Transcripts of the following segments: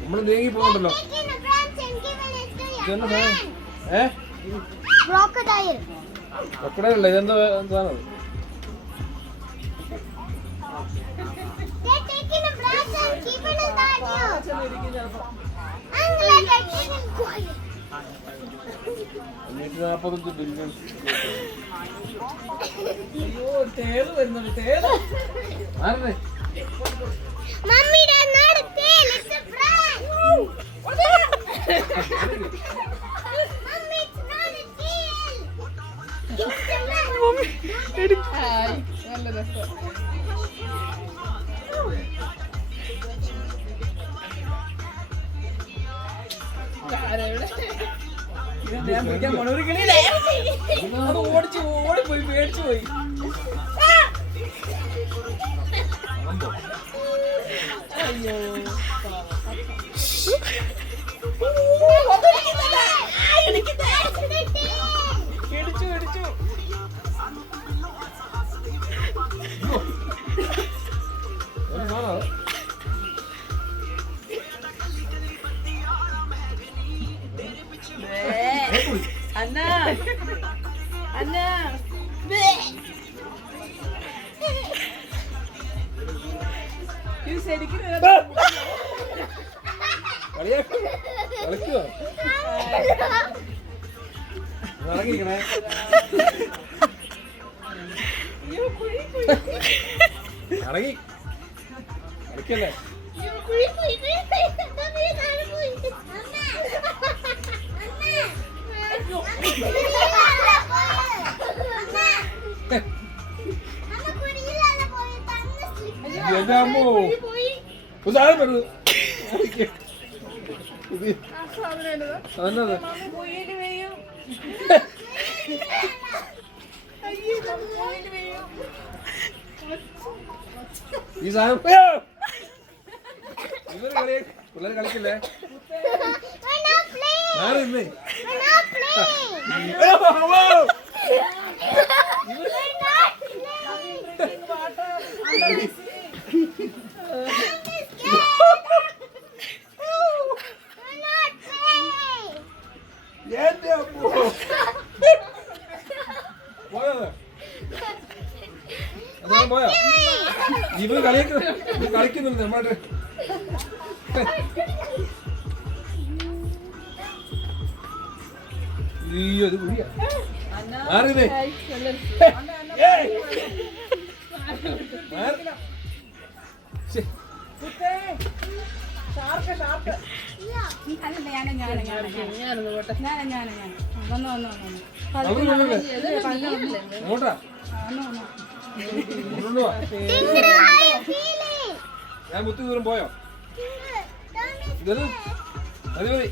നമ്മള് നീങ്ങി പോകുന്നുണ്ടല്ലോ. ക്രൊക്കഡൈൽ ഇതെന്താ സാധനം? $145 ബില്യൺ. ആരുടെ ഓടിപ്പോയി പേടിച്ചു പോയി. അയ്യോ ഇടിച്ചു ഇടിച്ചു. അന്ന അന്ന ഇത് ശരിക്കും കളിക്കുവോ? ഇറങ്ങിക്കണേ. ഇറങ്ങി കളിക്കല്ലേ? സാധനം വരുന്നത് ഈ സാധനം ഇവര് പിള്ളേര് കളിക്കില്ലേ? ആരുന്നേ പോയോ? ഇവര് കളിക്കുന്നുണ്ട് നമ്മളുടെ. അയ്യോ അത് കുടിയാ. ആരുന്നേ ഞാൻ മുത്തി ദൂരം പോയോ? ഇതത് മതി മതി.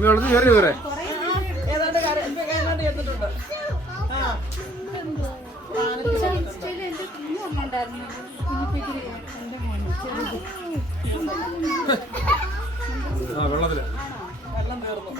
വെള്ളത്തിൽ കയറി വരെ വെള്ളത്തില് വെള്ളം തീർന്നു.